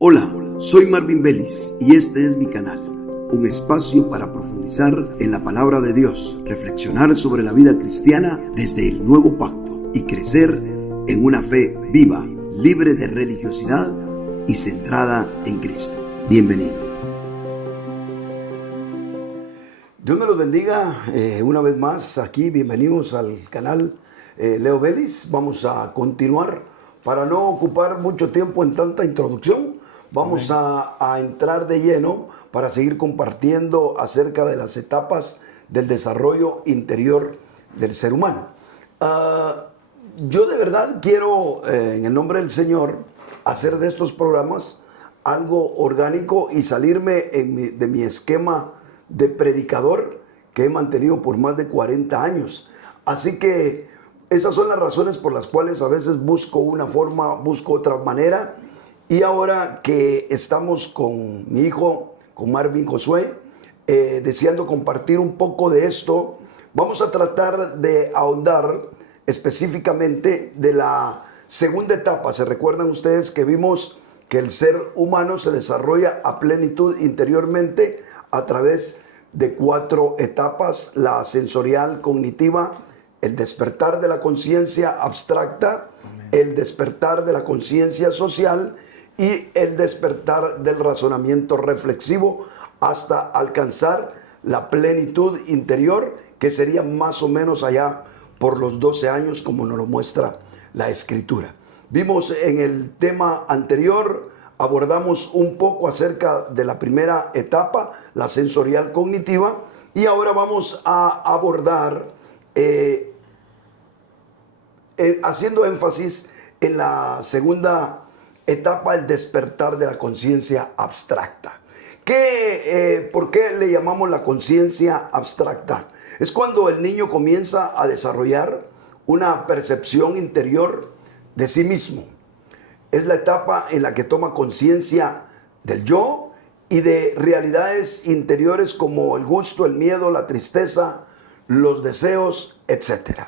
Hola, soy Marvin Vélez y este es mi canal, un espacio para profundizar en la palabra de Dios, reflexionar sobre la vida cristiana desde el nuevo pacto y crecer en una fe viva, libre de religiosidad y centrada en Cristo. Bienvenido. Dios me los bendiga una vez más aquí, bienvenidos al canal Leo Vélez. Vamos a continuar para no ocupar mucho tiempo en tanta introducción. Vamos a entrar de lleno para seguir compartiendo acerca de las etapas del desarrollo interior del ser humano. Yo de verdad quiero, en el nombre del Señor, hacer de estos programas algo orgánico y salirme de mi esquema de predicador que he mantenido por más de 40 años. Así que esas son las razones por las cuales a veces busco una forma, busco otra manera. Y ahora que estamos con mi hijo, con Marvin Josué, deseando compartir un poco de esto, vamos a tratar de ahondar específicamente de la segunda etapa. ¿Se recuerdan ustedes que vimos que el ser humano se desarrolla a plenitud interiormente a través de 4 etapas? La sensorial, cognitiva, el despertar de la conciencia abstracta, el despertar de la conciencia social y el despertar del razonamiento reflexivo hasta alcanzar la plenitud interior, que sería más o menos allá por los 12 años, como nos lo muestra la Escritura. Vimos en el tema anterior, abordamos un poco acerca de la primera etapa, la sensorial cognitiva, y ahora vamos a abordar, haciendo énfasis en la segunda etapa, el despertar de la conciencia abstracta. ¿Por qué le llamamos la conciencia abstracta? Es cuando el niño comienza a desarrollar una percepción interior de sí mismo. Es la etapa en la que toma conciencia del yo y de realidades interiores como el gusto, el miedo, la tristeza, los deseos, etc.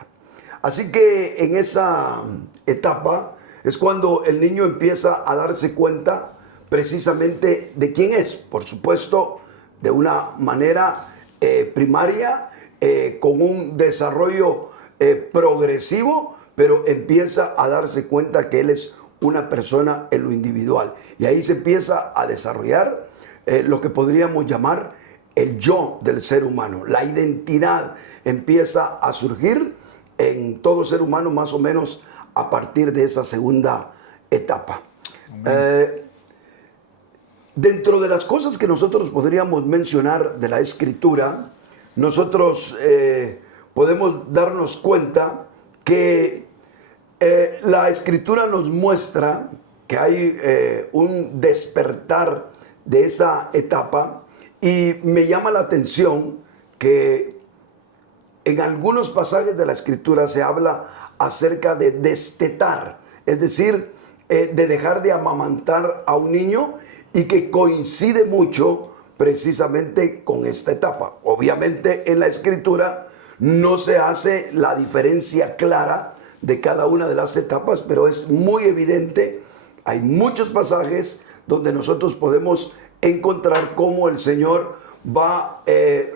Así que en esa etapa es cuando el niño empieza a darse cuenta precisamente de quién es. Por supuesto, de una manera primaria, con un desarrollo progresivo, pero empieza a darse cuenta que él es una persona en lo individual. Y ahí se empieza a desarrollar lo que podríamos llamar el yo del ser humano. La identidad empieza a surgir en todo ser humano más o menos a partir de esa segunda etapa. Dentro de las cosas que nosotros podríamos mencionar de la Escritura, nosotros podemos darnos cuenta que la Escritura nos muestra que hay un despertar de esa etapa, y me llama la atención que en algunos pasajes de la Escritura se habla acerca de destetar, es decir, de dejar de amamantar a un niño, y que coincide mucho precisamente con esta etapa. Obviamente en la Escritura no se hace la diferencia clara de cada una de las etapas, pero es muy evidente. Hay muchos pasajes donde nosotros podemos encontrar cómo el Señor va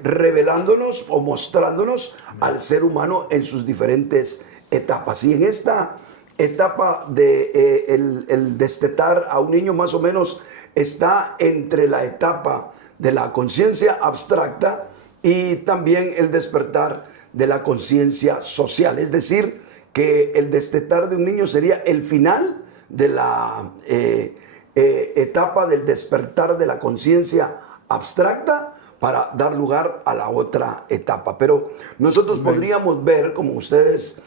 revelándonos o mostrándonos al ser humano en sus diferentes etapas. Y en esta etapa de el destetar a un niño, más o menos está entre la etapa de la conciencia abstracta y también el despertar de la conciencia social. Es decir, que el destetar de un niño sería el final de la etapa del despertar de la conciencia abstracta, para dar lugar a la otra etapa. Pero nosotros podríamos ver, como ustedes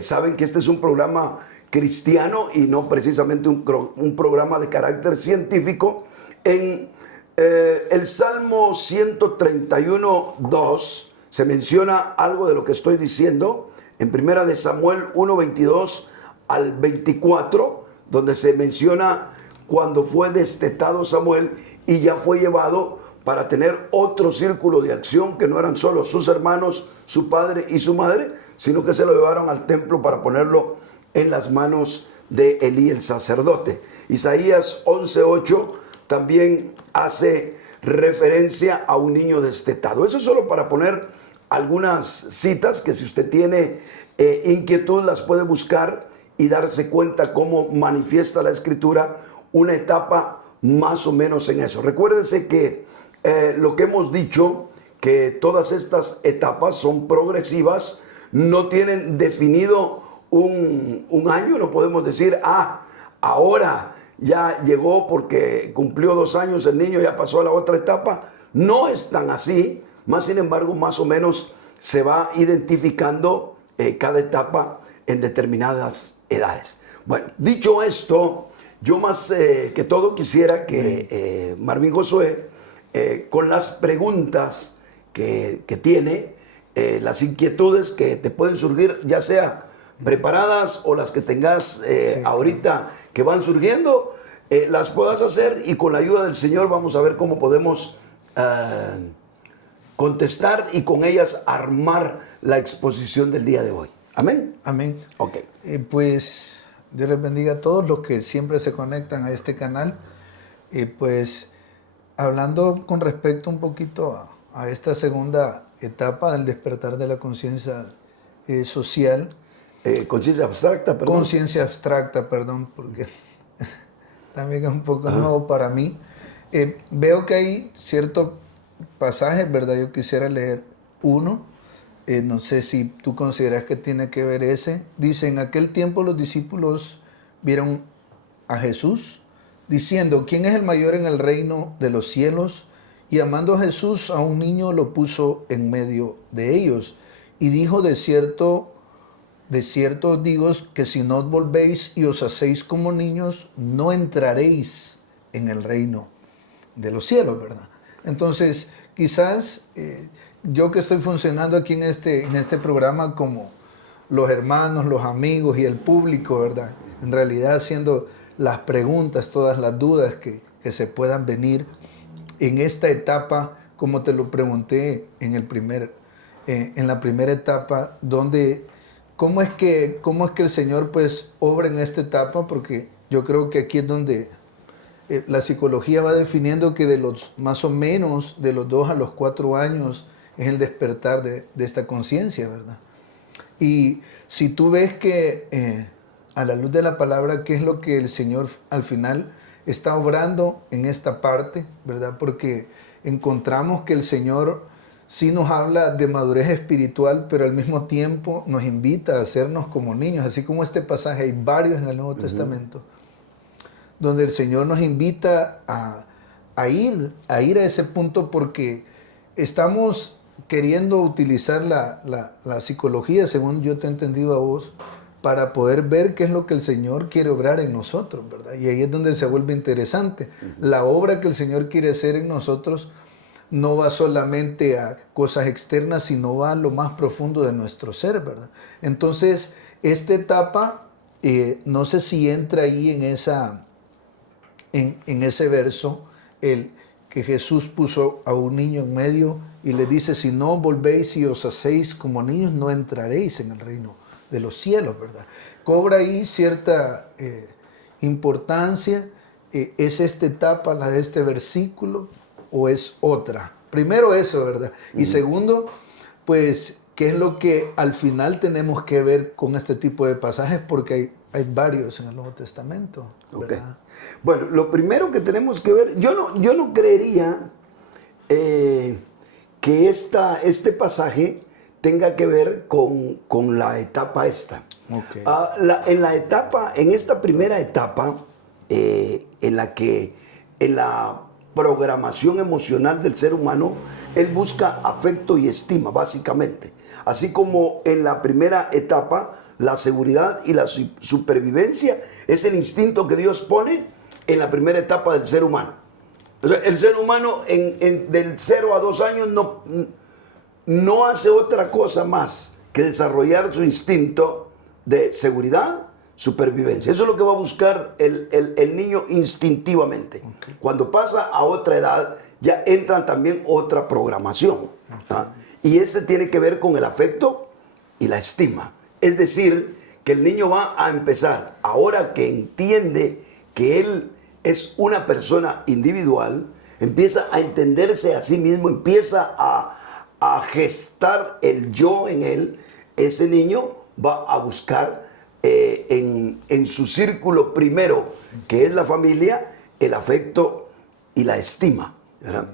saben, que este es un programa cristiano y no precisamente un programa de carácter científico. En el Salmo 131:2 se menciona algo de lo que estoy diciendo, en Primera de Samuel 1:22 al 24, donde se menciona cuando fue destetado Samuel y ya fue llevado para tener otro círculo de acción, que no eran solo sus hermanos, su padre y su madre, sino que se lo llevaron al templo para ponerlo en las manos de Elí el sacerdote. Isaías 11:8 también hace referencia a un niño destetado. Eso es solo para poner algunas citas que, si usted tiene inquietud, las puede buscar y darse cuenta cómo manifiesta la Escritura una etapa más o menos en eso. Recuérdense que lo que hemos dicho, que todas estas etapas son progresivas, no tienen definido un año. No podemos decir, ahora ya llegó porque cumplió 2 años el niño, ya pasó a la otra etapa. No es tan así, más sin embargo, más o menos se va identificando cada etapa en determinadas edades. Bueno, dicho esto, yo más que todo quisiera que Marvin Josué, con las preguntas que tiene, las inquietudes que te pueden surgir, ya sea preparadas o las que tengas ahorita que van surgiendo, las puedas hacer, y con la ayuda del Señor vamos a ver cómo podemos contestar y con ellas armar la exposición del día de hoy. Amén. Amén. Ok. Pues Dios les bendiga a todos los que siempre se conectan a este canal. Pues hablando con respecto un poquito a esta segunda etapa del despertar de la conciencia social. Conciencia abstracta, perdón. Conciencia abstracta, perdón, porque también es un poco nuevo para mí. Veo que hay ciertos pasajes, ¿verdad? Yo quisiera leer uno. No sé si tú consideras que tiene que ver ese. Dice: en aquel tiempo los discípulos vieron a Jesús diciendo: ¿quién es el mayor en el reino de los cielos? Y amando a Jesús a un niño, lo puso en medio de ellos. Y dijo: de cierto os digo que si no os volvéis y os hacéis como niños, no entraréis en el reino de los cielos, ¿verdad? Entonces, quizás yo que estoy funcionando aquí en este programa como los hermanos, los amigos y el público, ¿verdad? En realidad haciendo las preguntas, todas las dudas que se puedan venir en esta etapa, como te lo pregunté en la primera etapa, donde ¿cómo es que el Señor pues obra en esta etapa? Porque yo creo que aquí es donde la psicología va definiendo que de los más o menos de los 2 a los 4 años es el despertar de esta conciencia, ¿verdad? Y si tú ves que a la luz de la palabra, ¿qué es lo que el Señor al final está obrando en esta parte, ¿verdad? Porque encontramos que el Señor sí nos habla de madurez espiritual, pero al mismo tiempo nos invita a hacernos como niños, así como este pasaje, hay varios en el Nuevo Testamento, donde el Señor nos invita a ir a ese punto, porque estamos queriendo utilizar la psicología, según yo te he entendido a vos, para poder ver qué es lo que el Señor quiere obrar en nosotros, ¿verdad? Y ahí es donde se vuelve interesante. La obra que el Señor quiere hacer en nosotros no va solamente a cosas externas, sino va a lo más profundo de nuestro ser, ¿verdad? Entonces, esta etapa, no sé si entra ahí en ese verso, el que Jesús puso a un niño en medio y le dice: si no volvéis y os hacéis como niños, no entraréis en el reino de los cielos, ¿verdad? Cobra ahí cierta importancia. ¿Es esta etapa la de este versículo o es otra? Primero eso, ¿verdad? Y segundo, pues, ¿qué es lo que al final tenemos que ver con este tipo de pasajes? Porque hay varios en el Nuevo Testamento, ¿verdad? Okay. Bueno, lo primero que tenemos que ver, yo no creería que este pasaje tenga que ver con la etapa esta. Okay. En esta primera etapa, en la programación emocional del ser humano, él busca afecto y estima, básicamente. Así como en la primera etapa, la seguridad y la supervivencia es el instinto que Dios pone en la primera etapa del ser humano. O sea, el ser humano del 0 a 2 años no hace otra cosa más que desarrollar su instinto de seguridad, supervivencia. Eso es lo que va a buscar el niño instintivamente. Okay. Cuando pasa a otra edad, ya entra también otra programación. Okay. Y ese tiene que ver con el afecto y la estima. Es decir, que el niño va a empezar, ahora que entiende que él es una persona individual, empieza a entenderse a sí mismo, empieza a gestar el yo en él, ese niño va a buscar en su círculo primero, que es la familia, el afecto y la estima, ¿verdad?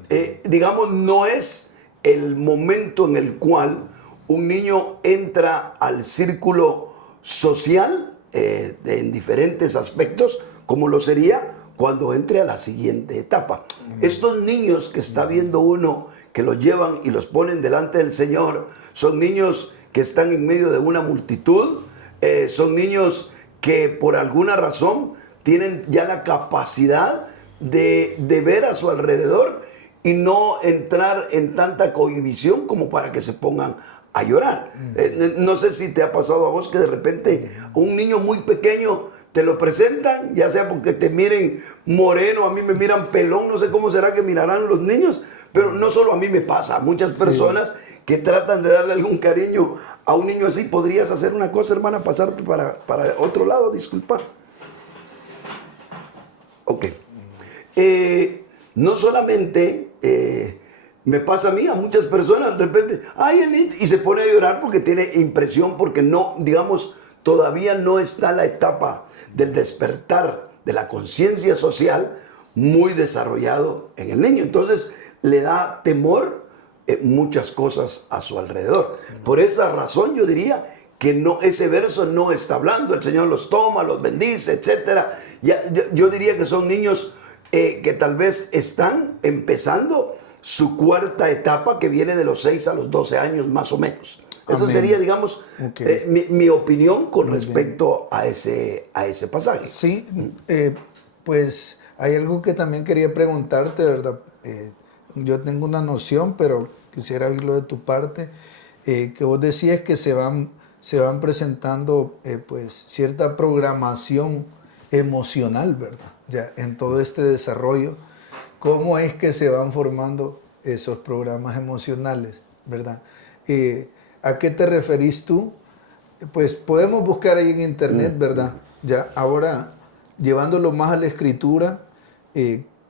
Digamos, no es el momento en el cual un niño entra al círculo social en diferentes aspectos, como lo sería cuando entre a la siguiente etapa. Estos niños que está viendo uno, que los llevan y los ponen delante del Señor, son niños que están en medio de una multitud, son niños que por alguna razón tienen ya la capacidad de ver a su alrededor y no entrar en tanta cohibición como para que se pongan a llorar. No sé si te ha pasado a vos que de repente un niño muy pequeño te lo presentan, ya sea porque te miren moreno, a mí me miran pelón, no sé cómo será que mirarán los niños, pero no solo a mí me pasa, a muchas personas que tratan de darle algún cariño a un niño así. ¿Podrías hacer una cosa, hermana, pasarte para otro lado? Disculpa. Ok. No solamente me pasa a mí, a muchas personas de repente, ay, y se pone a llorar porque tiene impresión, porque no, digamos, todavía no está la etapa del despertar de la conciencia social muy desarrollado en el niño. Entonces le da temor muchas cosas a su alrededor. Por esa razón yo diría que no, ese verso no está hablando, el Señor los toma, los bendice, etc. Yo diría que son niños que tal vez están empezando su cuarta etapa, que viene de los 6 a los 12 años más o menos. Eso sería, digamos, mi opinión con respecto a ese pasaje. Sí, pues hay algo que también quería preguntarte, ¿verdad? Yo tengo una noción, pero quisiera oírlo de tu parte, que vos decías que se van presentando pues cierta programación emocional, ¿verdad? Ya en todo este desarrollo, ¿cómo es que se van formando esos programas emocionales, ¿verdad? ¿A qué te referís tú? Pues podemos buscar ahí en internet, ¿verdad? Ya ahora, llevándolo más a la escritura,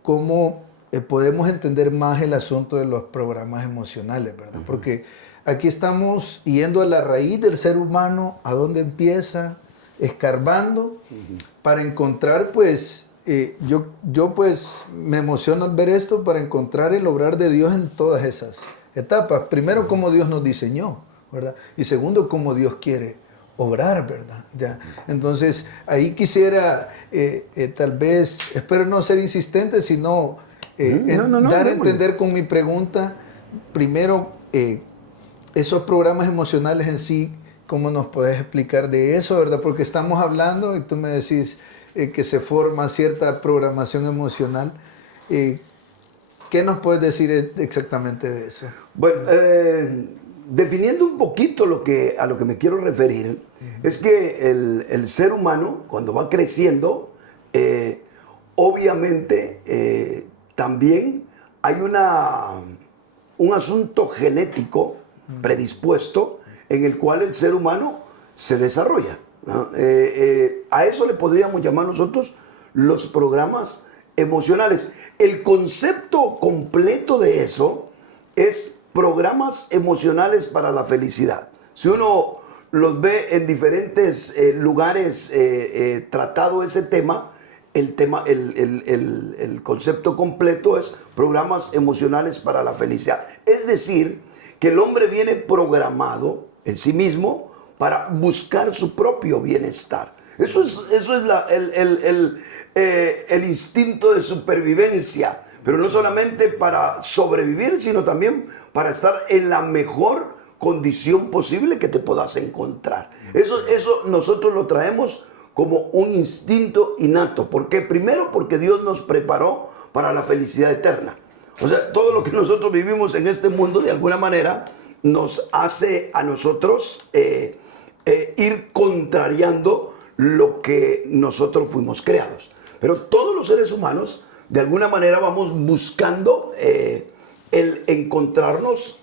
cómo podemos entender más el asunto de los programas emocionales, ¿verdad? Porque aquí estamos yendo a la raíz del ser humano, a dónde empieza, escarbando, para encontrar, pues, yo pues me emociono al ver esto, para encontrar el obrar de Dios en todas esas etapas. Primero, cómo Dios nos diseñó, ¿verdad? Y segundo, cómo Dios quiere obrar, ¿verdad? Ya. Entonces, ahí quisiera, tal vez, espero no ser insistente, sino dar a entender con mi pregunta, primero, esos programas emocionales en sí, ¿cómo nos puedes explicar de eso, verdad? Porque estamos hablando, y tú me decís que se forma cierta programación emocional. ¿Qué nos puedes decir exactamente de eso? Bueno, definiendo un poquito a lo que me quiero referir, es que el ser humano, cuando va creciendo, obviamente también hay un asunto genético predispuesto en el cual el ser humano se desarrolla, ¿no? A eso le podríamos llamar nosotros los programas emocionales. El concepto completo de eso es programas emocionales para la felicidad. Si uno los ve en diferentes lugares tratado ese tema, el concepto completo es programas emocionales para la felicidad. Es decir, que el hombre viene programado en sí mismo para buscar su propio bienestar. Eso es el instinto de supervivencia, pero no solamente para sobrevivir, sino también para estar en la mejor condición posible que te puedas encontrar. Eso nosotros lo traemos como un instinto innato. ¿Por qué? Primero, porque Dios nos preparó para la felicidad eterna. O sea, todo lo que nosotros vivimos en este mundo, de alguna manera, nos hace a nosotros ir contrariando lo que nosotros fuimos creados. Pero todos los seres humanos, de alguna manera, vamos buscando el encontrarnos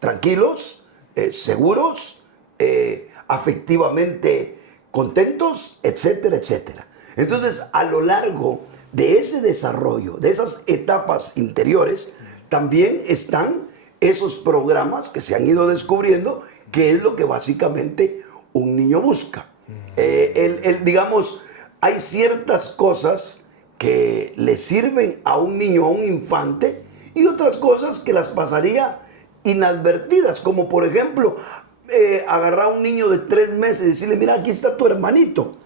tranquilos, seguros, afectivamente contentos, etcétera, etcétera. Entonces, a lo largo de ese desarrollo, de esas etapas interiores, también están esos programas que se han ido descubriendo, que es lo que básicamente un niño busca. Digamos, hay ciertas cosas que le sirven a un niño, a un infante, y otras cosas que las pasaría inadvertidas, como por ejemplo, agarrar a un niño de 3 meses y decirle, mira, aquí está tu hermanito.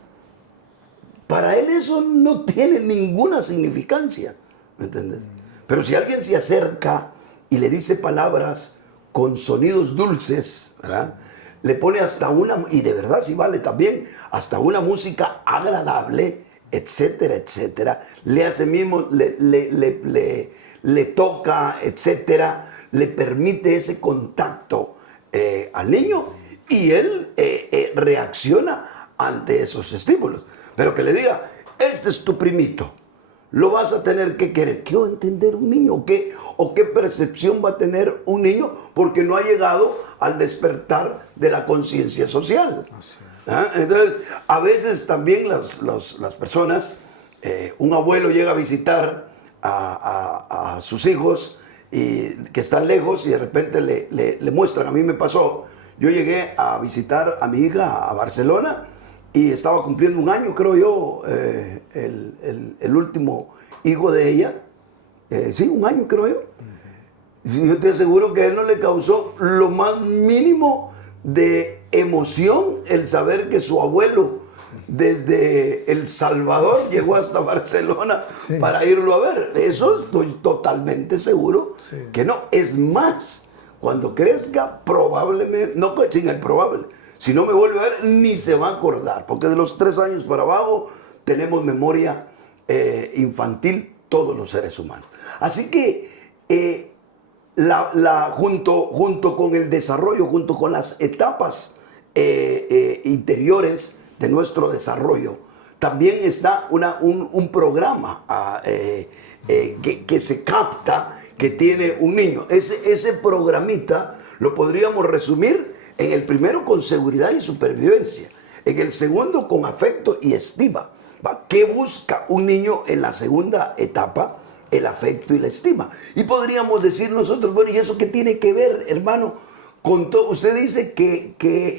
Para él eso no tiene ninguna significancia, ¿me entiendes? Pero si alguien se acerca y le dice palabras con sonidos dulces, ¿verdad? Le pone hasta una, y de verdad sí vale también, hasta una música agradable, etcétera, etcétera, le hace mimo, le toca, etcétera, le permite ese contacto al niño, y él reacciona ante esos estímulos. Pero que le diga, este es tu primito, lo vas a tener que querer. ¿Qué va a entender un niño? ¿O qué percepción va a tener un niño? Porque no ha llegado al despertar de la conciencia social. ¿Ah? Entonces, a veces también las personas, un abuelo llega a visitar a sus hijos y que están lejos, y de repente le muestran. A mí me pasó, yo llegué a visitar a mi hija a Barcelona, y estaba cumpliendo 1 año, creo yo, el último hijo de ella. Sí, 1 año, creo yo. Yo te aseguro que a él no le causó lo más mínimo de emoción el saber que su abuelo desde El Salvador llegó hasta Barcelona para irlo a ver. Eso estoy totalmente seguro que no. Es más, cuando crezca, probablemente, no sin el probable, si no me vuelve a ver, ni se va a acordar, porque de los 3 años para abajo tenemos memoria infantil todos los seres humanos. Así que junto con el desarrollo, junto con las etapas interiores de nuestro desarrollo, también está un programa que se capta, que tiene un niño. Ese programita lo podríamos resumir en el primero con seguridad y supervivencia, en el segundo con afecto y estima. ¿Qué busca un niño en la segunda etapa? El afecto y la estima. Y podríamos decir nosotros, bueno, ¿y eso qué tiene que ver, hermano, con todo? Usted dice que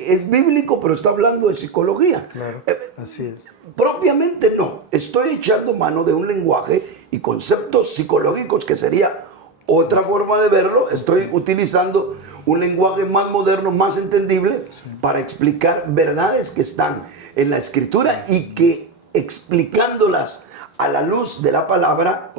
es bíblico, pero está hablando de psicología. Claro, así es. Propiamente no. Estoy echando mano de un lenguaje y conceptos psicológicos que sería otra forma de verlo. Estoy utilizando un lenguaje más moderno, más entendible, para explicar verdades que están en la Escritura, y que explicándolas a la luz de la palabra,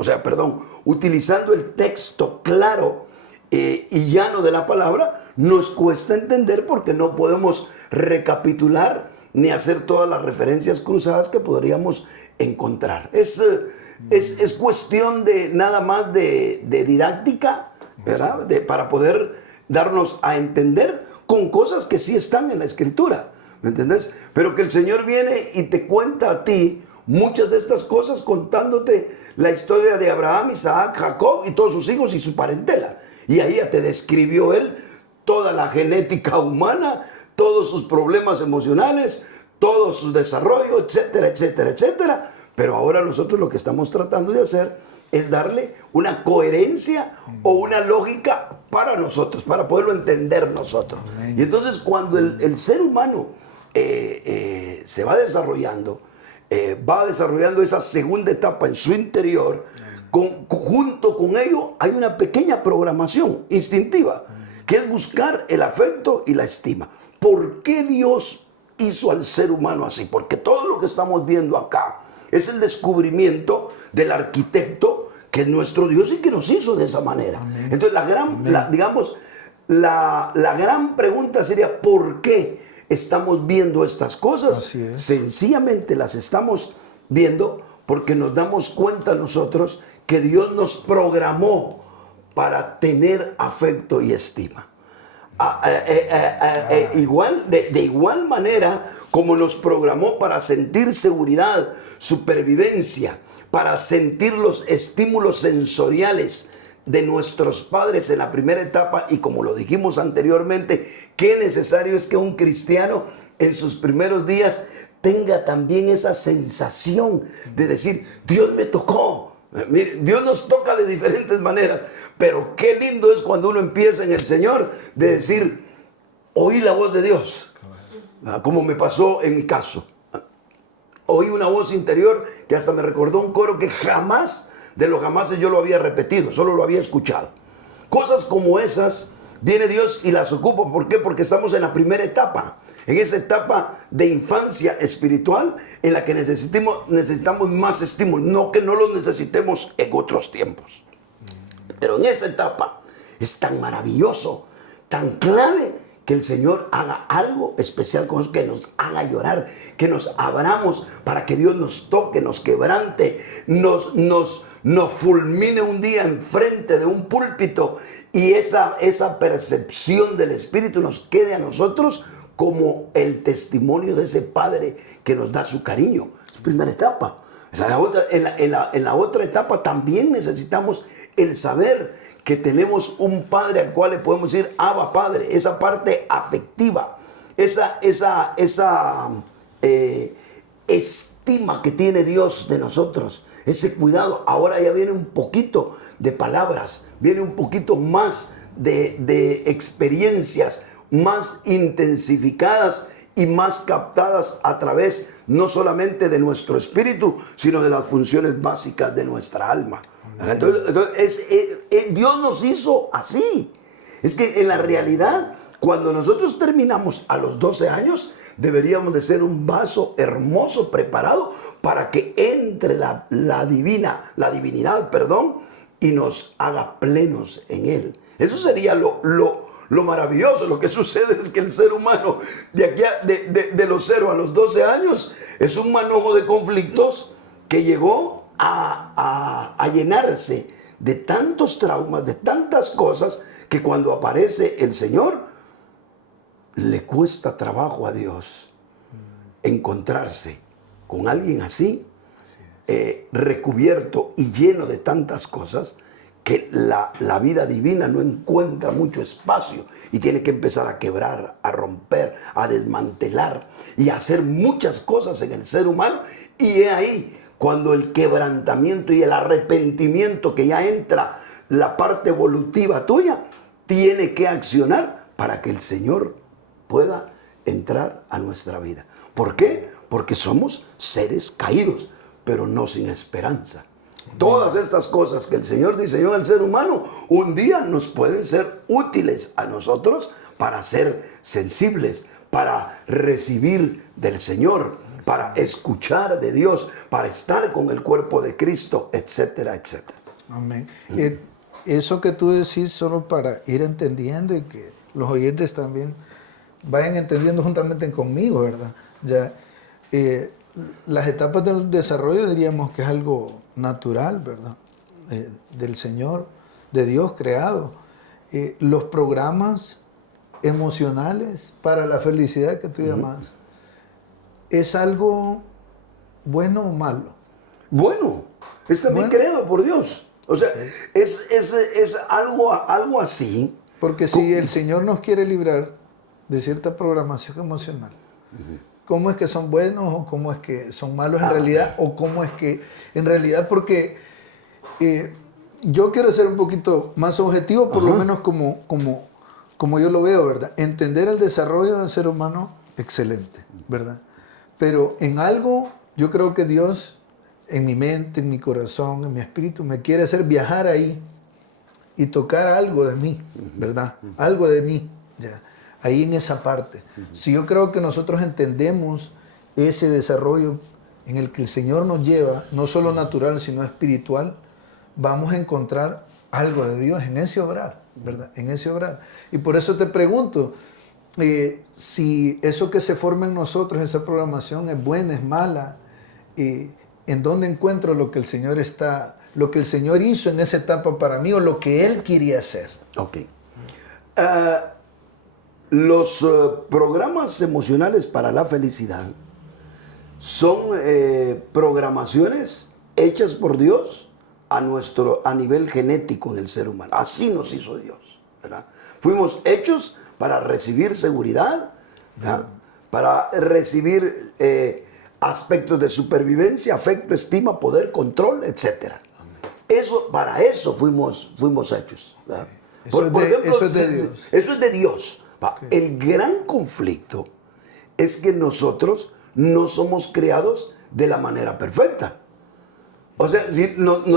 utilizando el texto claro y llano de la palabra, nos cuesta entender, porque no podemos recapitular ni hacer todas las referencias cruzadas que podríamos encontrar. Es cuestión de nada más de didáctica, ¿verdad? Para poder darnos a entender con cosas que sí están en la Escritura, ¿me entendés? Pero que el Señor viene y te cuenta a ti muchas de estas cosas, contándote la historia de Abraham, Isaac, Jacob y todos sus hijos y su parentela. Y ahí ya te describió él toda la genética humana, todos sus problemas emocionales, todo su desarrollo, etcétera, etcétera, etcétera. Pero ahora nosotros lo que estamos tratando de hacer es darle una coherencia o una lógica para nosotros, para poderlo entender nosotros. Y entonces, cuando el ser humano se va desarrollando esa segunda etapa en su interior, junto con ello hay una pequeña programación instintiva, que es buscar el afecto y la estima. ¿Por qué Dios hizo al ser humano así? Porque todo lo que estamos viendo acá es el descubrimiento del arquitecto, que es nuestro Dios, y que nos hizo de esa manera. Amén. Entonces la gran pregunta sería, ¿por qué estamos viendo estas cosas? Sencillamente las estamos viendo porque nos damos cuenta nosotros que Dios nos programó para tener afecto y estima. De igual manera como nos programó para sentir seguridad, supervivencia, para sentir los estímulos sensoriales de nuestros padres en la primera etapa, y como lo dijimos anteriormente, qué necesario es que un cristiano en sus primeros días tenga también esa sensación de decir, Dios me tocó. Mire, Dios nos toca de diferentes maneras, pero qué lindo es cuando uno empieza en el Señor de decir, oí la voz de Dios, como me pasó en mi caso. Oí una voz interior que hasta me recordó un coro que jamás, de los jamases yo lo había repetido, solo lo había escuchado. Cosas como esas, viene Dios y las ocupa. ¿Por qué? Porque estamos en la primera etapa, en esa etapa de infancia espiritual en la que necesitamos más estímulo. No que no los necesitemos en otros tiempos, pero en esa etapa es tan maravilloso, tan clave, que el Señor haga algo especial con nosotros, que nos haga llorar, que nos abramos para que Dios nos toque, nos quebrante, nos fulmine un día enfrente de un púlpito y esa percepción del Espíritu nos quede a nosotros como el testimonio de ese Padre que nos da su cariño. Es la primera etapa. En la otra etapa también necesitamos el saber que tenemos un Padre al cual le podemos decir Abba Padre, esa parte afectiva, esa estima que tiene Dios de nosotros, ese cuidado. Ahora ya viene un poquito de palabras, viene un poquito más de experiencias más intensificadas y más captadas a través no solamente de nuestro espíritu, sino de las funciones básicas de nuestra alma. Entonces Dios nos hizo así. Es que en la realidad, cuando nosotros terminamos a los 12 años, deberíamos de ser un vaso hermoso preparado para que entre la divinidad, y nos haga plenos en Él. Eso sería lo maravilloso. Lo que sucede es que el ser humano de los 0 a los 12 años es un manojo de conflictos que llegó a llenarse de tantos traumas, de tantas cosas, que cuando aparece el Señor le cuesta trabajo a Dios encontrarse con alguien así, recubierto y lleno de tantas cosas, que la vida divina no encuentra mucho espacio y tiene que empezar a quebrar, a romper, a desmantelar y a hacer muchas cosas en el ser humano. Y es ahí cuando el quebrantamiento y el arrepentimiento, que ya entra la parte evolutiva tuya, tiene que accionar para que el Señor pueda entrar a nuestra vida. ¿Por qué? Porque somos seres caídos, pero no sin esperanza. Todas estas cosas que el Señor diseñó al ser humano, un día nos pueden ser útiles a nosotros para ser sensibles, para recibir del Señor, para escuchar de Dios, para estar con el cuerpo de Cristo, etcétera, etcétera. Amén. Eso que tú decís, solo para ir entendiendo y que los oyentes también vayan entendiendo juntamente conmigo, ¿verdad? Ya, las etapas del desarrollo diríamos que es algo natural, ¿verdad? Del Señor, de Dios creado. Los programas emocionales para la felicidad que tú llamas, ¿es algo bueno o malo? Bueno, es también creado por Dios. O sea, es algo así. Porque si el Señor nos quiere librar de cierta programación emocional, ¿cómo es que son buenos o cómo es que son malos en realidad? O cómo es que en realidad, porque yo quiero ser un poquito más objetivo, por lo menos como yo lo veo, ¿verdad? Entender el desarrollo del ser humano, excelente, ¿verdad? Pero en algo, yo creo que Dios, en mi mente, en mi corazón, en mi espíritu, me quiere hacer viajar ahí y tocar algo de mí, ¿verdad? Algo de mí, ya. Ahí en esa parte. Si yo creo que nosotros entendemos ese desarrollo en el que el Señor nos lleva, no solo natural, sino espiritual, vamos a encontrar algo de Dios en ese obrar, ¿verdad? En ese obrar. Y por eso te pregunto, si eso que se forma en nosotros, esa programación, es buena, es mala, ¿en dónde encuentro lo que el Señor hizo en esa etapa para mí o lo que Él quería hacer? Ok. Los programas emocionales para la felicidad son programaciones hechas por Dios a nivel genético en el ser humano. Así nos hizo Dios, ¿verdad? Fuimos hechos para recibir seguridad, ¿verdad? para recibir aspectos de supervivencia, afecto, estima, poder, control, etc. Eso, para eso fuimos hechos, ¿verdad? Eso es de Dios. Eso es de Dios. Okay. El gran conflicto es que nosotros no somos creados de la manera perfecta. O sea, si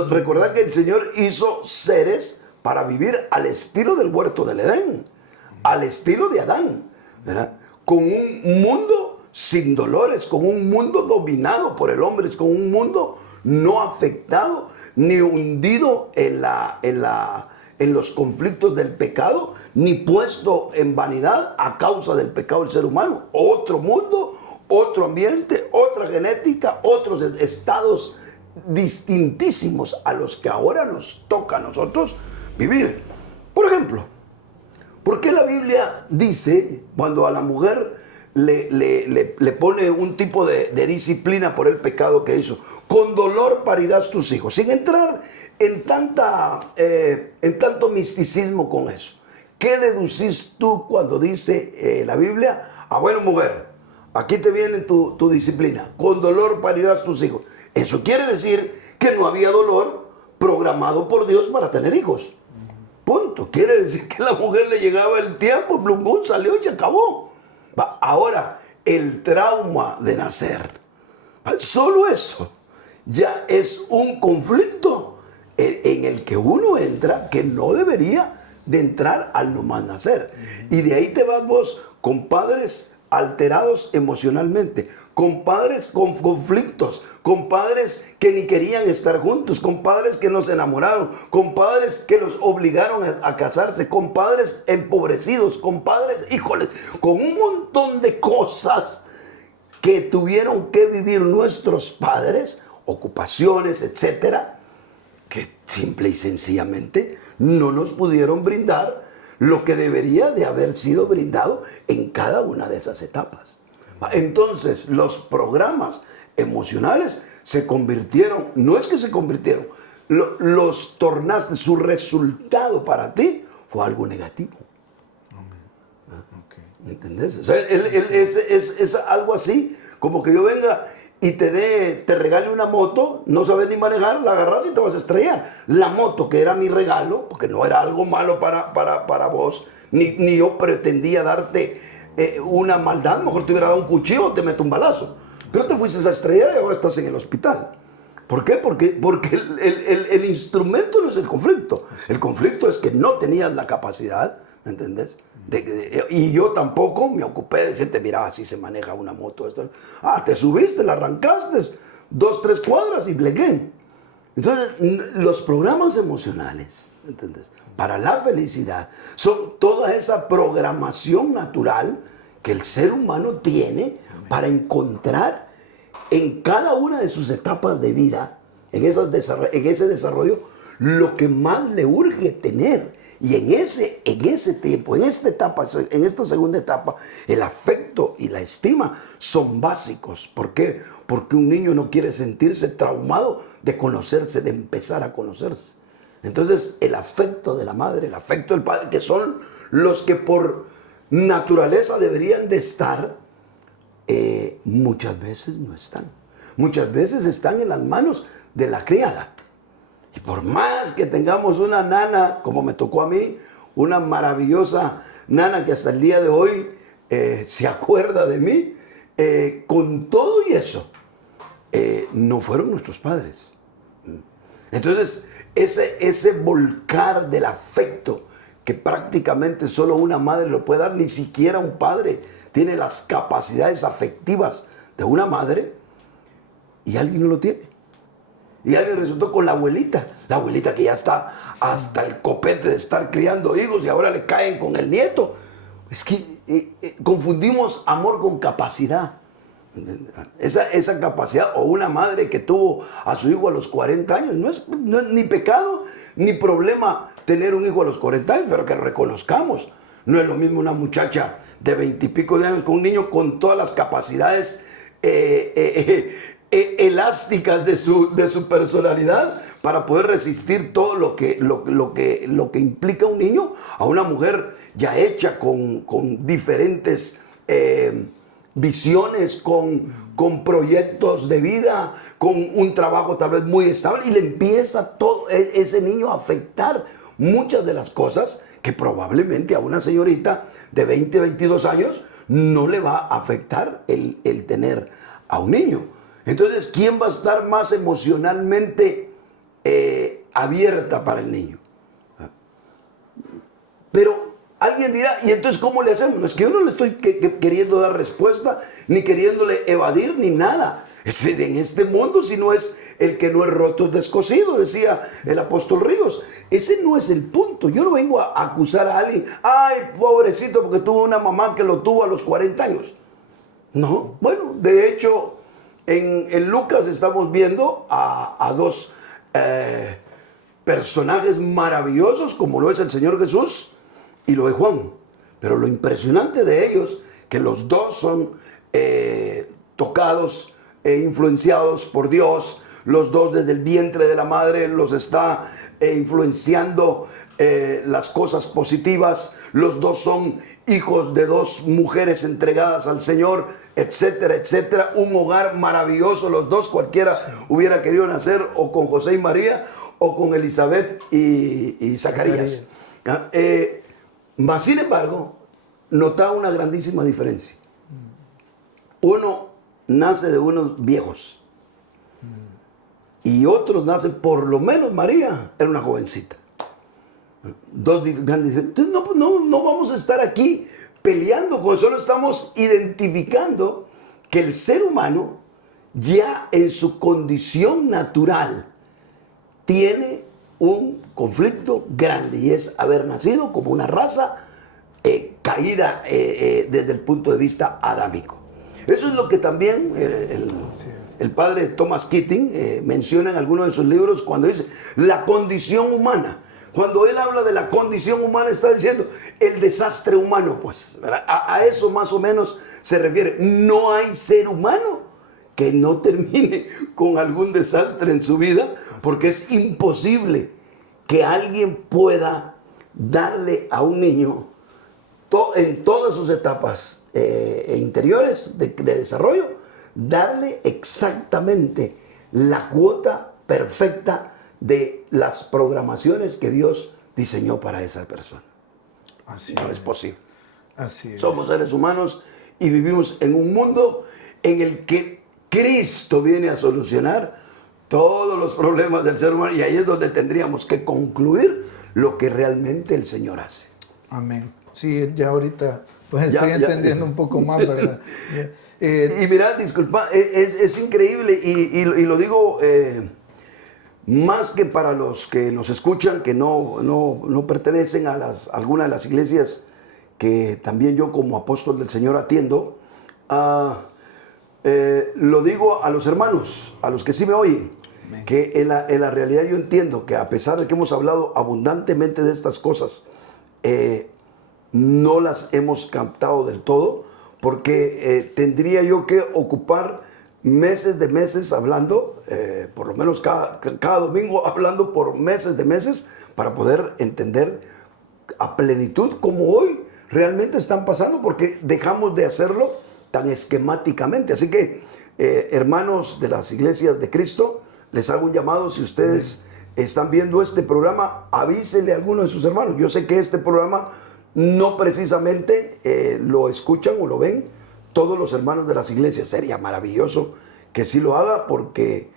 recordad que el Señor hizo seres para vivir al estilo del huerto del Edén, al estilo de Adán, ¿verdad? Con un mundo sin dolores, con un mundo dominado por el hombre, con un mundo no afectado ni hundido en los conflictos del pecado, ni puesto en vanidad a causa del pecado del ser humano. Otro mundo, otro ambiente, otra genética, otros estados distintísimos a los que ahora nos toca a nosotros vivir. Por ejemplo, ¿por qué la Biblia dice, cuando a la mujer le pone un tipo de disciplina por el pecado que hizo, con dolor parirás tus hijos, sin entrar en tanto misticismo con eso? ¿Qué deducís tú cuando dice la Biblia, bueno, mujer, aquí te viene tu disciplina, con dolor parirás tus hijos? Eso quiere decir que no había dolor programado por Dios para tener hijos. Punto. Quiere decir que a la mujer le llegaba el tiempo, plungún, salió y se acabó. Ahora, el trauma de nacer, solo eso ya es un conflicto en el que uno entra que no debería de entrar al nomás nacer. Y de ahí te vas vos con padres alterados emocionalmente, con padres con conflictos, con padres que ni querían estar juntos, con padres que no se enamoraron, con padres que los obligaron a casarse, con padres empobrecidos, con padres, híjoles, con un montón de cosas que tuvieron que vivir nuestros padres, ocupaciones, etcétera, que simple y sencillamente no nos pudieron brindar lo que debería de haber sido brindado en cada una de esas etapas. Entonces, los programas emocionales se convirtieron, no es que se convirtieron, los tornaste, su resultado para ti fue algo negativo. Okay. ¿Entendés? O sea, es algo así, como que yo venga y te regale una moto, no sabes ni manejar, la agarras y te vas a estrellar. La moto, que era mi regalo, porque no era algo malo para vos, ni yo pretendía darte una maldad, mejor te hubiera dado un cuchillo o te meto un balazo. Pero te fuiste a estrellar y ahora estás en el hospital. ¿Por qué? Porque el instrumento no es el conflicto. El conflicto es que no tenías la capacidad, ¿me entendés? Y yo tampoco me ocupé de decirte, mira, así se maneja una moto. Esto. Te subiste, la arrancaste 2-3 cuadras y blegué. Entonces, los programas emocionales, ¿entendés? Para la felicidad, son toda esa programación natural que el ser humano tiene para encontrar en cada una de sus etapas de vida, en ese desarrollo, lo que más le urge tener. Y en ese tiempo, en esta etapa, en esta segunda etapa, el afecto y la estima son básicos. ¿Por qué? Porque un niño no quiere sentirse traumado de conocerse, de empezar a conocerse. Entonces, el afecto de la madre, el afecto del padre, que son los que por naturaleza deberían de estar, muchas veces no están. Muchas veces están en las manos de la criada. Y por más que tengamos una nana, como me tocó a mí, una maravillosa nana que hasta el día de hoy se acuerda de mí, con todo y eso, no fueron nuestros padres. Entonces, ese volcar del afecto que prácticamente solo una madre lo puede dar, ni siquiera un padre tiene las capacidades afectivas de una madre, y alguien no lo tiene. Y alguien resultó con la abuelita que ya está hasta el copete de estar criando hijos y ahora le caen con el nieto. Es que confundimos amor con capacidad. Esa capacidad, o una madre que tuvo a su hijo a los 40 años, no es ni pecado ni problema tener un hijo a los 40 años, pero que reconozcamos. No es lo mismo una muchacha de 20 y pico de años con un niño con todas las capacidades elásticas de su personalidad para poder resistir todo lo que implica un niño, a una mujer ya hecha con diferentes visiones, con proyectos de vida, con un trabajo tal vez muy estable, y le empieza todo ese niño a afectar muchas de las cosas que probablemente a una señorita de 20, 22 años no le va a afectar el tener a un niño. Entonces, ¿quién va a estar más emocionalmente abierta para el niño? Pero alguien dirá, ¿y entonces cómo le hacemos? No es que yo no le estoy queriendo dar respuesta, ni queriéndole evadir, ni nada. En este mundo, si no es el que no es roto es descosido, decía el apóstol Ríos. Ese no es el punto. Yo no vengo a acusar a alguien, ay, pobrecito, porque tuvo una mamá que lo tuvo a los 40 años. No, bueno, de hecho, en Lucas estamos viendo a dos personajes maravillosos, como lo es el Señor Jesús y lo es Juan. Pero lo impresionante de ellos, que los dos son tocados e influenciados por Dios, los dos desde el vientre de la madre los está influenciando las cosas positivas, los dos son hijos de dos mujeres entregadas al Señor, etcétera, etcétera. Un hogar maravilloso, los dos, cualquiera hubiera querido nacer o con José y María o con Elizabeth y Zacarías. Mas, sin embargo, nota una grandísima diferencia. Uno nace de unos viejos y otros nacen, por lo menos María era una jovencita. Dos grandes diferencias. Entonces no vamos a estar aquí peleando, solo estamos identificando que el ser humano ya en su condición natural tiene un conflicto grande, y es haber nacido como una raza caída desde el punto de vista adámico. Eso es lo que también el padre Thomas Keating menciona en algunos de sus libros cuando dice la condición humana. Cuando él habla de la condición humana, está diciendo el desastre humano, pues, ¿verdad? A eso más o menos se refiere. No hay ser humano que no termine con algún desastre en su vida, porque es imposible que alguien pueda darle a un niño en todas sus etapas interiores de desarrollo, darle exactamente la cuota perfecta de las programaciones que Dios diseñó para esa persona. Así no es posible. Así es. Somos seres humanos y vivimos en un mundo en el que Cristo viene a solucionar todos los problemas del ser humano, y ahí es donde tendríamos que concluir lo que realmente el Señor hace. Amén. Sí, ya ahorita pues estoy entendiendo un poco más, ¿verdad? Y mira, disculpa, es increíble y lo digo más que para los que nos escuchan, que no pertenecen a alguna de las iglesias que también yo como apóstol del Señor atiendo. Lo digo a los hermanos, a los que sí me oyen, Amén. Que en la realidad yo entiendo que a pesar de que hemos hablado abundantemente de estas cosas, no las hemos captado del todo, porque tendría yo que ocupar meses de meses hablando, por lo menos cada domingo hablando por meses de meses, para poder entender a plenitud como hoy realmente están pasando, porque dejamos de hacerlo tan esquemáticamente. Así que, hermanos de las iglesias de Cristo, les hago un llamado. Si ustedes están viendo este programa, avísenle a alguno de sus hermanos. Yo sé que este programa no precisamente lo escuchan o lo ven todos los hermanos de las iglesias. Sería maravilloso que sí lo haga, porque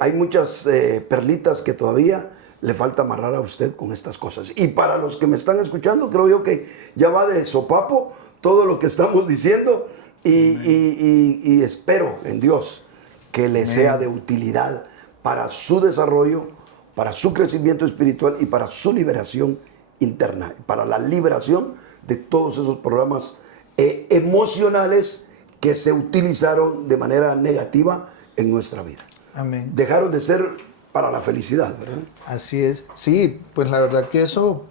hay muchas perlitas que todavía le falta amarrar a usted con estas cosas. Y para los que me están escuchando, creo yo que ya va de sopapo todo lo que estamos diciendo, y espero en Dios que le sea de utilidad para su desarrollo, para su crecimiento espiritual y para su liberación interna, para la liberación de todos esos programas emocionales que se utilizaron de manera negativa en nuestra vida. Amén. Dejaron de ser para la felicidad, ¿verdad? Así es. Sí, pues la verdad que eso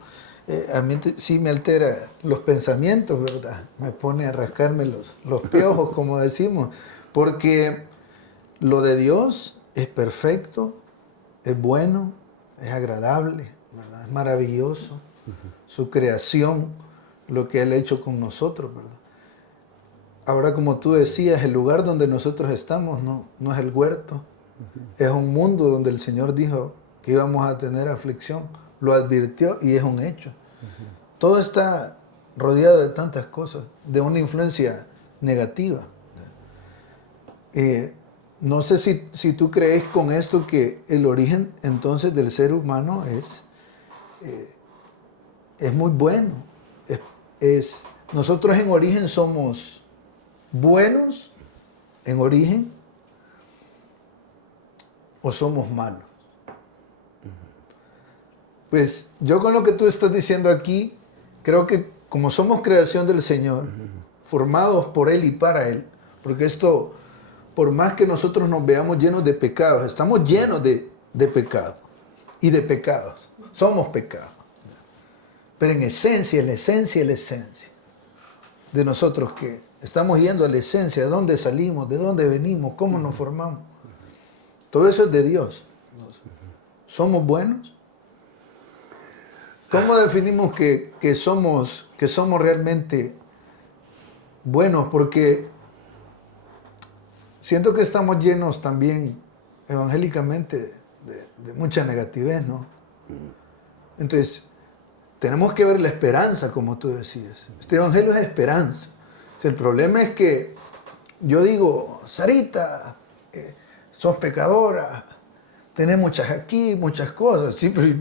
a mí sí me altera los pensamientos, ¿verdad? Me pone a rascarme los piojos, como decimos, porque lo de Dios es perfecto, es bueno, es agradable, ¿verdad? Es maravilloso. Su creación, lo que Él ha hecho con nosotros, ¿verdad? Ahora, como tú decías, el lugar donde nosotros estamos no es el huerto. Es un mundo donde el Señor dijo que íbamos a tener aflicción. Lo advirtió y es un hecho. Todo está rodeado de tantas cosas, de una influencia negativa. No sé si tú crees con esto que el origen entonces del ser humano es muy bueno. Nosotros en origen somos buenos, en origen, o somos malos. Pues yo con lo que tú estás diciendo aquí, creo que como somos creación del Señor, formados por Él y para Él, porque esto, por más que nosotros nos veamos llenos de pecados, estamos llenos de pecado y de pecados, somos pecados. Pero en esencia, la esencia de nosotros que estamos yendo a la esencia, de dónde salimos, de dónde venimos, cómo nos formamos. Todo eso es de Dios. ¿Somos buenos? ¿Cómo definimos que somos realmente buenos? Porque siento que estamos llenos también evangélicamente de mucha negatividad, ¿no? Entonces, tenemos que ver la esperanza, como tú decías. Este evangelio es esperanza. O sea, el problema es que yo digo, Sarita, sos pecadora, tenés muchas cosas, ¿sí? Pero,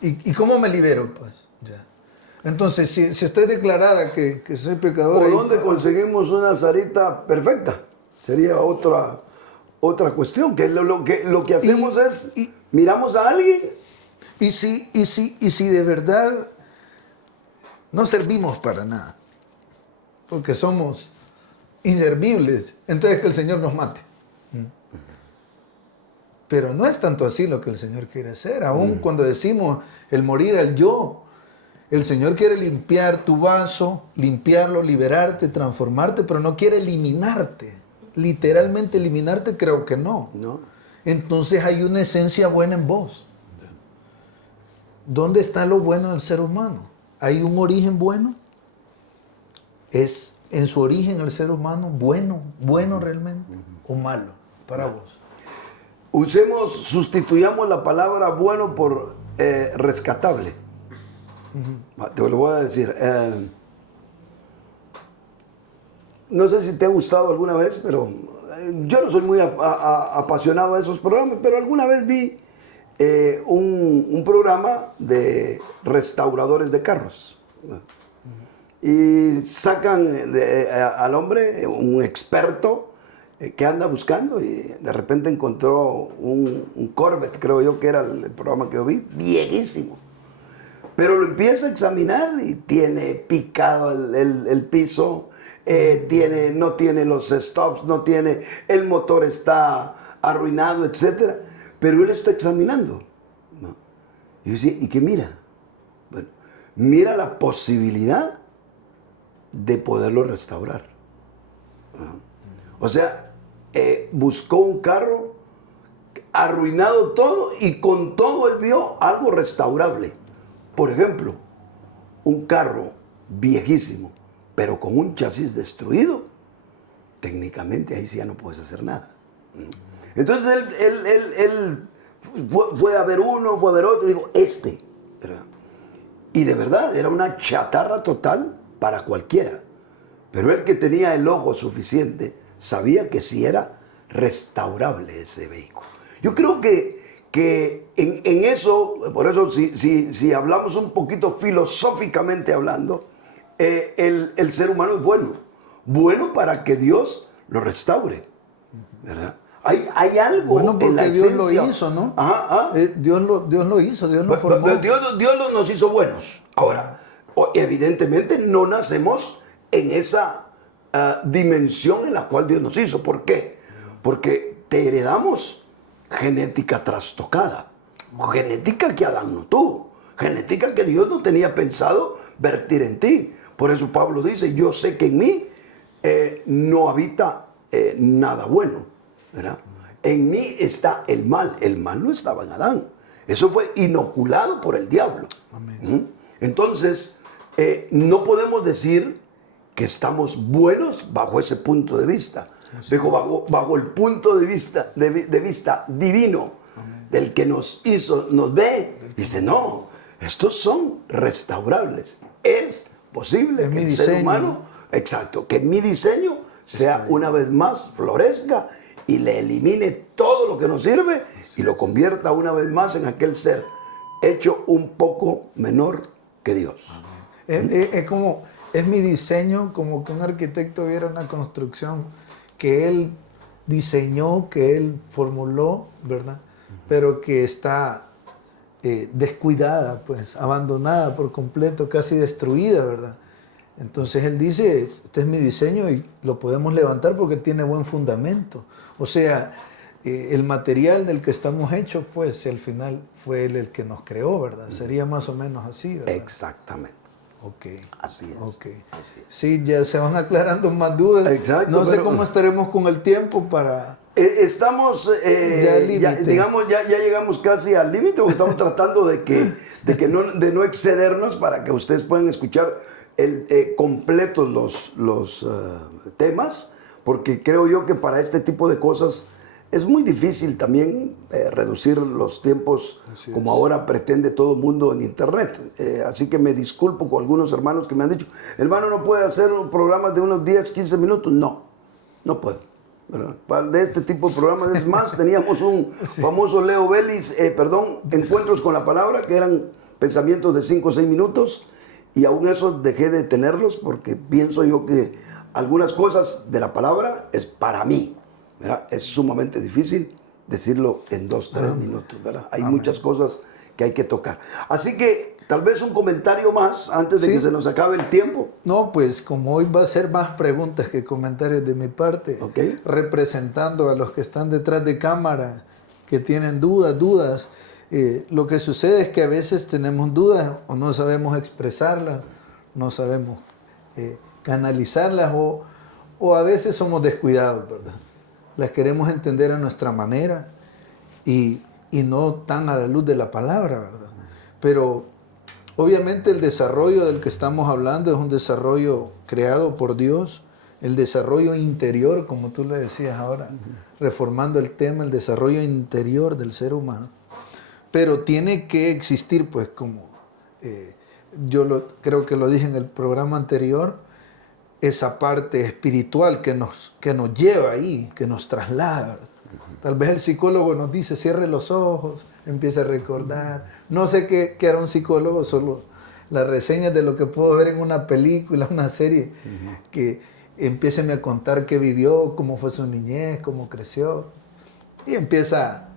¿y cómo me libero? Pues, ya. Entonces, si estoy declarada que soy pecadora... ¿Por dónde conseguimos una Sarita perfecta? Sería otra cuestión, que lo que hacemos es, miramos a alguien... Y si de verdad no servimos para nada, porque somos inservibles, entonces que el Señor nos mate. Pero no es tanto así lo que el Señor quiere hacer. Aún cuando decimos el morir al yo, el Señor quiere limpiar tu vaso, limpiarlo, liberarte, transformarte, pero no quiere eliminarte. Literalmente eliminarte, creo que no. Entonces hay una esencia buena en vos. ¿Dónde está lo bueno del ser humano? ¿Hay un origen bueno? ¿Es en su origen el ser humano bueno realmente o malo para vos? Sustituyamos la palabra bueno por rescatable. Te lo voy a decir. No sé si te ha gustado alguna vez, pero yo no soy muy apasionado de esos programas, pero alguna vez vi un programa de restauradores de carros. Y sacan al hombre, un experto que anda buscando, y de repente encontró un Corvette, creo yo que era el programa que yo vi, viejísimo. Pero lo empieza a examinar y tiene picado el piso, no tiene los stops, el motor está arruinado, etc. Pero él está examinando. Y yo decía, ¿y qué mira? Bueno, mira la posibilidad de poderlo restaurar. O sea, buscó un carro arruinado todo y con todo él vio algo restaurable. Por ejemplo, un carro viejísimo, pero con un chasis destruido, técnicamente ahí sí ya no puedes hacer nada. Entonces él fue a ver uno, fue a ver otro, y dijo, ¿verdad? Y de verdad, era una chatarra total para cualquiera. Pero él, que tenía el ojo suficiente, sabía que sí era restaurable ese vehículo. Yo creo que en eso, por eso si hablamos un poquito filosóficamente hablando, el ser humano es bueno para que Dios lo restaure, ¿verdad? Hay algo bueno, porque en la Dios esencia. lo hizo, ¿no? Ajá. Dios lo hizo, Dios lo formó. Dios nos hizo buenos. Ahora, evidentemente no nacemos en esa dimensión en la cual Dios nos hizo. ¿Por qué? Porque te heredamos genética trastocada, genética que Adán no tuvo, genética que Dios no tenía pensado vertir en ti. Por eso Pablo dice, yo sé que en mí no habita nada bueno, ¿verdad? En mí está el mal no estaba en Adán, eso fue inoculado por el diablo. Amén. Entonces, no podemos decir que estamos buenos bajo ese punto de vista. Dijo, bajo el punto de vista, de vista divino, del que nos hizo, nos ve. Dice, no, estos son restaurables. Es posible que el ser humano, exacto, que mi diseño sea una vez más, florezca y le elimine todo lo que nos sirve y lo convierta una vez más en aquel ser hecho un poco menor que Dios. Es como, es mi diseño, como que un arquitecto viera una construcción que él diseñó, que él formuló, ¿verdad? Pero que está descuidada, pues, abandonada por completo, casi destruida, ¿verdad? Entonces él dice, este es mi diseño y lo podemos levantar porque tiene buen fundamento. O sea, el material del que estamos hechos, pues al final fue él el que nos creó, ¿verdad? Sería más o menos así, ¿verdad? Exactamente. Ok. Así es. Okay. Así es. Sí, ya se van aclarando más dudas. Exacto, no sé cómo estaremos con el tiempo para... Estamos, ya llegamos casi al límite, porque estamos tratando de no excedernos para que ustedes puedan escuchar completos los temas, porque creo yo que para este tipo de cosas es muy difícil también reducir los tiempos como ahora pretende todo el mundo en internet. Así que me disculpo con algunos hermanos que me han dicho, hermano, ¿no puede hacer programas de unos 10, 15 minutos? No puedo. De este tipo de programas, es más, teníamos un famoso Leo Vélez, encuentros con la palabra, que eran pensamientos de 5 o 6 minutos, y aún eso dejé de tenerlos porque pienso yo que algunas cosas de la palabra es para mí, ¿verdad? Es sumamente difícil decirlo en 2 o 3 minutos, ¿verdad? Hay muchas cosas que hay que tocar. Así que tal vez un comentario más antes de que se nos acabe el tiempo. No, pues como hoy va a ser más preguntas que comentarios de mi parte, representando a los que están detrás de cámara, que tienen dudas. Lo que sucede es que a veces tenemos dudas o no sabemos expresarlas, no sabemos canalizarlas o a veces somos descuidados, ¿verdad? Las queremos entender a nuestra manera y no tan a la luz de la palabra, ¿verdad? Pero obviamente el desarrollo del que estamos hablando es un desarrollo creado por Dios, el desarrollo interior, como tú le decías ahora, reformando el tema, el desarrollo interior del ser humano. Pero tiene que existir, pues, como creo que lo dije en el programa anterior, esa parte espiritual que nos lleva ahí, que nos traslada, ¿verdad? Tal vez el psicólogo nos dice, cierre los ojos, empieza a recordar. No sé qué era un psicólogo, solo las reseñas de lo que puedo ver en una película, una serie, que empiecen a contar qué vivió, cómo fue su niñez, cómo creció. Y empieza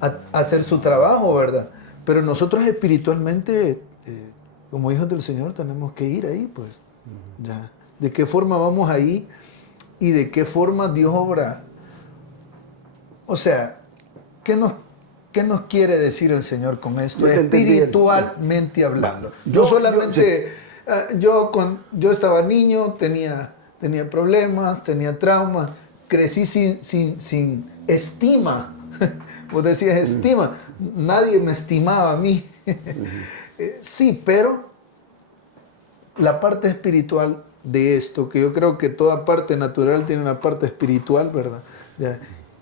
a hacer su trabajo, ¿verdad? Pero nosotros espiritualmente, como hijos del Señor, tenemos que ir ahí, pues. Ya. ¿De qué forma vamos ahí? Y de qué forma Dios obra. O sea, ¿qué nos quiere decir el Señor con esto? Espiritualmente hablando. Yo estaba niño, tenía problemas, tenía traumas, crecí sin estima. Vos decías estima, nadie me estimaba a mí. Sí, pero la parte espiritual de esto, que yo creo que toda parte natural tiene una parte espiritual, ¿verdad?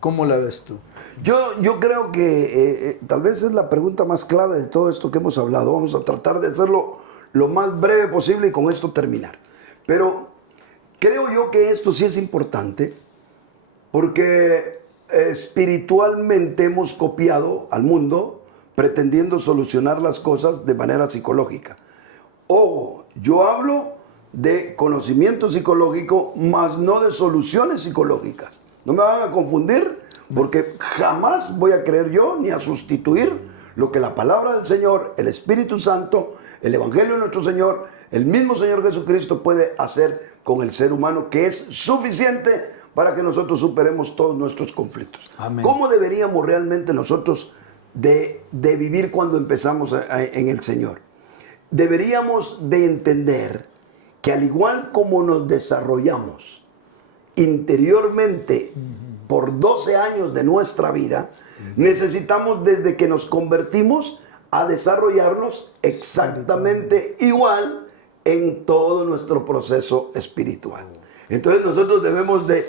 ¿Cómo la ves tú? Yo creo que tal vez es la pregunta más clave de todo esto que hemos hablado. Vamos a tratar de hacerlo lo más breve posible y con esto terminar. Pero creo yo que esto sí es importante porque espiritualmente hemos copiado al mundo pretendiendo solucionar las cosas de manera psicológica. Ojo, yo hablo de conocimiento psicológico, más no de soluciones psicológicas. No me van a confundir, porque jamás voy a creer yo ni a sustituir lo que la palabra del Señor, el Espíritu Santo, el Evangelio de nuestro Señor, el mismo Señor Jesucristo puede hacer con el ser humano, que es suficiente para que nosotros superemos todos nuestros conflictos. Amén. ¿Cómo deberíamos realmente nosotros de vivir cuando empezamos en el Señor? Deberíamos de entender que al igual como nos desarrollamos interiormente por 12 años de nuestra vida, necesitamos desde que nos convertimos a desarrollarnos exactamente igual en todo nuestro proceso espiritual. Entonces nosotros debemos de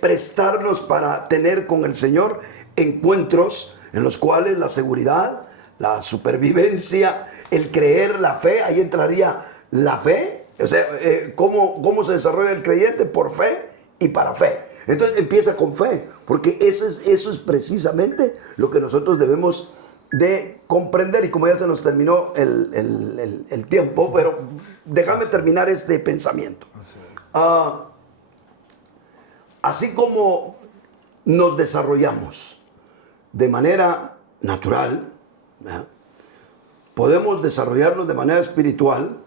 prestarnos para tener con el Señor encuentros en los cuales la seguridad, la supervivencia, el creer, la fe, ahí entraría la fe. O sea, ¿cómo se desarrolla el creyente? Por fe y para fe. Entonces empieza con fe, porque eso es precisamente lo que nosotros debemos de comprender. Y como ya se nos terminó el tiempo, pero déjame terminar este pensamiento. Así como nos desarrollamos de manera natural, ¿verdad?, podemos desarrollarnos de manera espiritual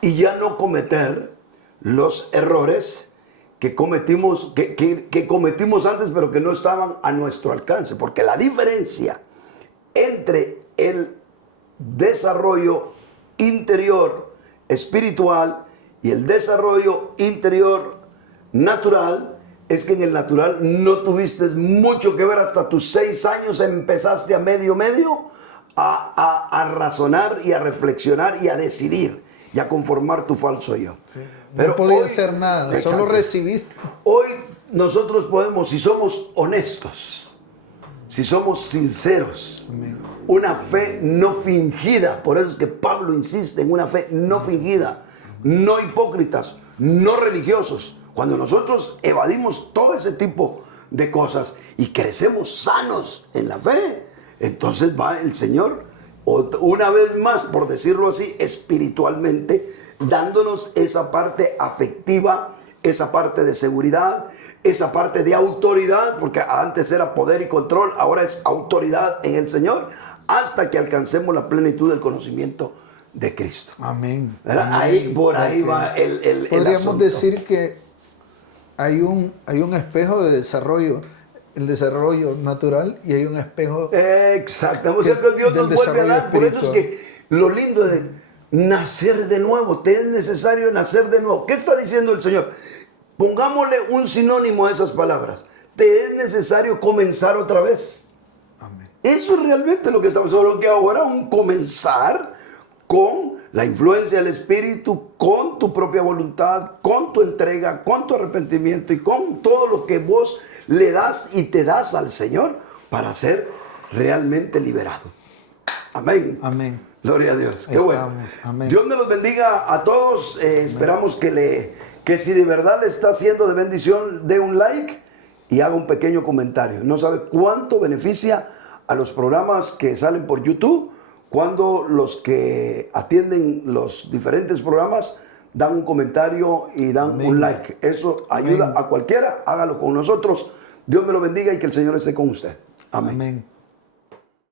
y ya no cometer los errores que cometimos, que cometimos antes, pero que no estaban a nuestro alcance. Porque la diferencia entre el desarrollo interior espiritual y el desarrollo interior natural es que en el natural no tuviste mucho que ver. Hasta tus 6 años empezaste a medio a razonar y a reflexionar y a decidir y a conformar tu falso yo. Sí, pero no podía hoy, hacer nada, exacto, solo recibir. Hoy nosotros podemos, si somos honestos, si somos sinceros, Amén, una fe no fingida. Por eso es que Pablo insiste en una fe no fingida, no hipócritas, no religiosos. Cuando nosotros evadimos todo ese tipo de cosas y crecemos sanos en la fe, entonces va el Señor, una vez más, por decirlo así, espiritualmente, dándonos esa parte afectiva, esa parte de seguridad, esa parte de autoridad, porque antes era poder y control, ahora es autoridad en el Señor, hasta que alcancemos la plenitud del conocimiento de Cristo. amén. ¿Verdad? Amén. Ahí, por ahí Porque va el podríamos asunto. decir que hay un espejo de desarrollo, el desarrollo natural, y hay un espejo Exacto. O sea, que Dios del nos vuelve a desarrollo dar. Por eso es espiritual. que lo lindo de nacer de nuevo, te es necesario nacer de nuevo. ¿Qué está diciendo el Señor? Pongámosle un sinónimo a esas palabras. Te es necesario comenzar otra vez. Amén. Eso es realmente lo que estamos, solo que ahora un comenzar con la influencia del Espíritu, con tu propia voluntad, con tu entrega, con tu arrepentimiento y con todo lo que vos le das y te das al Señor para ser realmente liberado. Amén. Amén. Gloria a Dios. Qué Estamos. bueno. Amén. Dios me los bendiga a todos. Esperamos que si de verdad le está haciendo de bendición, dé un like y haga un pequeño comentario. No sabe cuánto beneficia a los programas que salen por YouTube cuando los que atienden los diferentes programas dan un comentario y dan Amén. un like. Eso ayuda Amén. a cualquiera. Hágalo con nosotros. Dios me lo bendiga y que el Señor esté con usted. Amén. Amén.